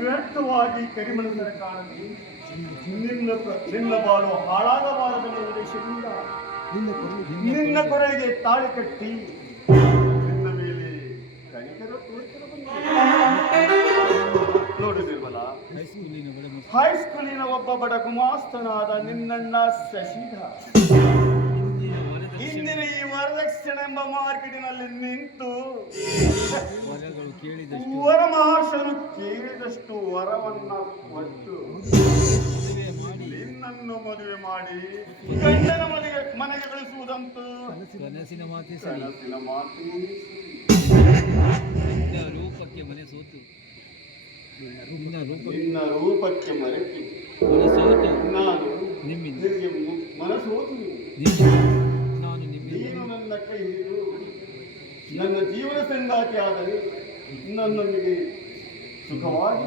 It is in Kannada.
ವ್ಯರ್ಥವಾಗಿ ಕರಿಮಣಸರ ಕಾರಣ ನಿನ್ನ ನಿನ್ನ ಬಾಳು ಹಾಳಾಗಬಾರದೆಂಬ ಉದ್ದೇಶದಿಂದ ನಿನ್ನ ಕೊರೆಗೆ ತಾಳಿ ಕಟ್ಟಿ ನಿನ್ನ ಮೇಲೆ ತೋರಿಸಿದ ನೋಡು ನಿರ್ಮಲ ಹೈಸ್ಕೂಲಿನ ಒಬ್ಬ ಬಡ ಗುಮಾಸ್ತನಾದ ನಿನ್ನಣ್ಣ ಶಶಿಧರ್. ವರದಕ್ಷಿಣೆ ಎಂಬ ಮಾರ್ಕೆಟಿನಲ್ಲಿ ನಿಂತು ವರಮಹಾಶನು ಕೇಳಿದಷ್ಟು ವರವನ್ನ ಕೊಟ್ಟು ನಿನ್ನನ್ನು ಮದುವೆ ಮಾಡಿ ಗಂಡನ ಮನೆಗೆ ಮನೆಗೆ ಕಳಿಸುವುದಂತೂ ಕನಸಿನ ಮಾತೆ ಕನಸಿನ ಮಾತು ರೂಪಕ್ಕೆ ಮನೆ ಸೋತು. ನಿನ್ನ ರೂಪ ನಿನ್ನ ರೂಪಕ್ಕೆ ಮರೆತು ಮನಸ್ಸೋತು ಸೋತು. ನಾನು ನಿಮ್ಮಿಂದ. ನಿನಗೆ ನೀನು ನನ್ನ ಜೀವನ ಸಂಗಾತಿ ಆದರೆ ನನ್ನೊಂದಿಗೆ ಸುಖವಾಗಿ.